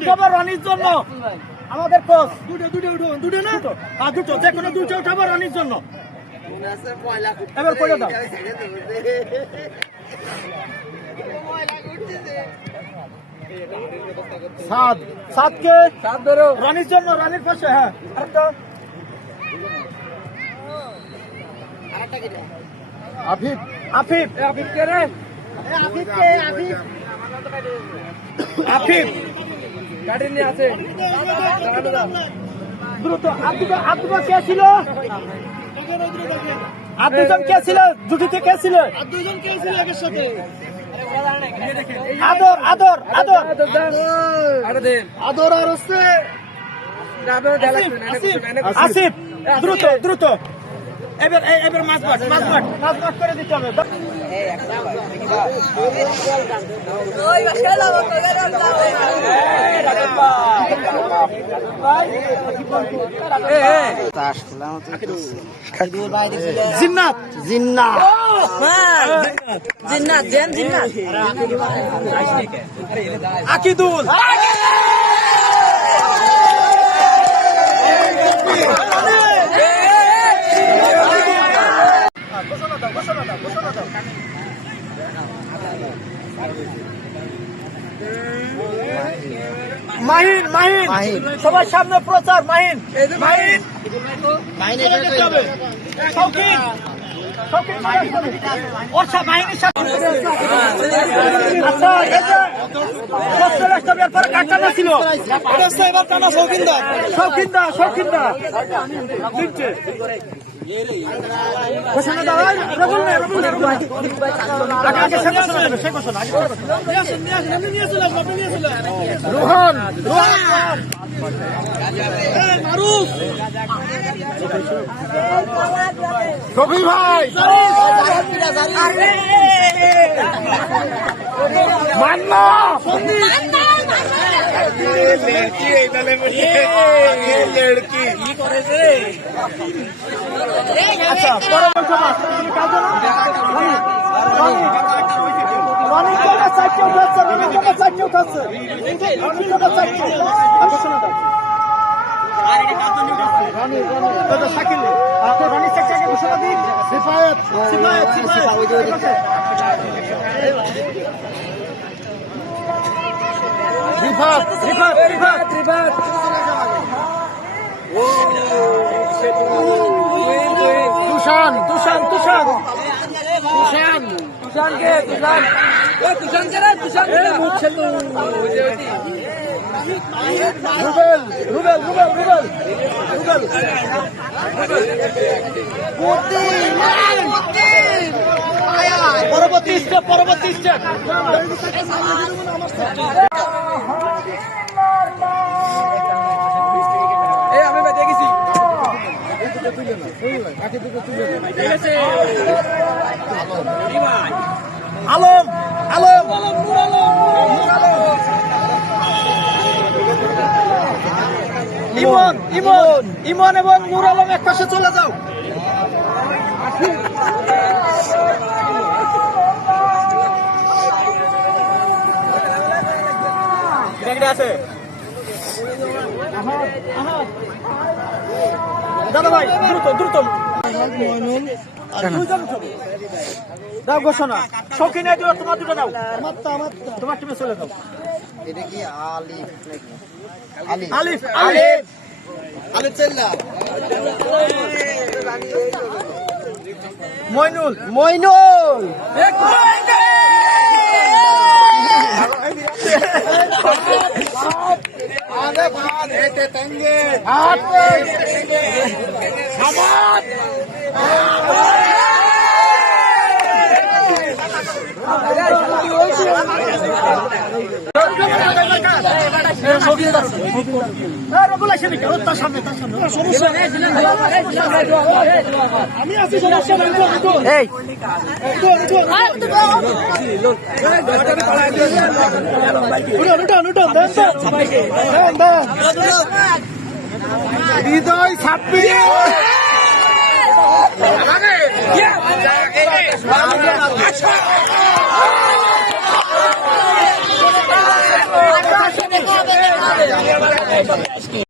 উঠাবো রনির জন্য। আমাদের কোচ। দুটো দুটো উঠো দুটো না? হ্যাঁ দুটো যে কোনো দুটো উঠাবো রনির জন্য। এবার করে দাও সাত সাতকে সাত ধরো। রনির জন্য রনির পাশে হ্যাঁ। আরেকটা। আফিফ। আফিফ। আফিফ কে রে? আফিফ কে আফিফ। আফিফ। গাড়ি নিয়ে আছে। দ্রুত কে ছিল আর দুজন কে ছিল? জুটিতে কে ছিল? দুজন কে ছিল? একের সাথে আদর। আদর আদর আদর আর হচ্ছে আসিফ দ্রুত দ্রুত। এবার এবার মাছ মাঠ মাছ মাছ করে দিতে হবে। জিন্নাত জিন্না জিন্নাত জেন জিন্নাত আকিদুল মাহিন মাহিন সবার সামনে প্রচার মাহিন মাহিন আচ্ছা শৌখিনদা শৌখিনদা শৌখিনদা রোহন রোহন রবি ভাই মান্না! আচ্ছা চারটে উঠাচ্ছে রনি তোকে চারটে আচ্ছা তো তো শাকিল আপনি রনি দিন সিফায়েত সিফায়েত সিফায়েত রিফাত রিফাত রিফাত। রিফাত তুষান তুষান তুষান তুষান তুষান কে তুষান তুষান কে রে। তুষান কে মুছে তো রুবেল রুবেল রুবেল। রুবেল। রুবেল পরবর্তী স্টেপ পরবর্তী স্টেপ আলম আলম। ইমন ইমন ইমন এবং নূর আলম এক পাশে চলে যাও। আছে। দাদা ভাই দ্রুত দ্রুত। দাও ঘোষণা। শৌখিন দিও তোমার দুটো দাও। তোমার টিমে চলে যাও। এটা কি আলিফ নাকি আলিফ আলিফ আলিফ চেল্লা মইনুল। মইনুল। आगे बाद देते तंगे आप আমি আছি সমস্যা হৃদয় ছাব্বিশ guys are asking.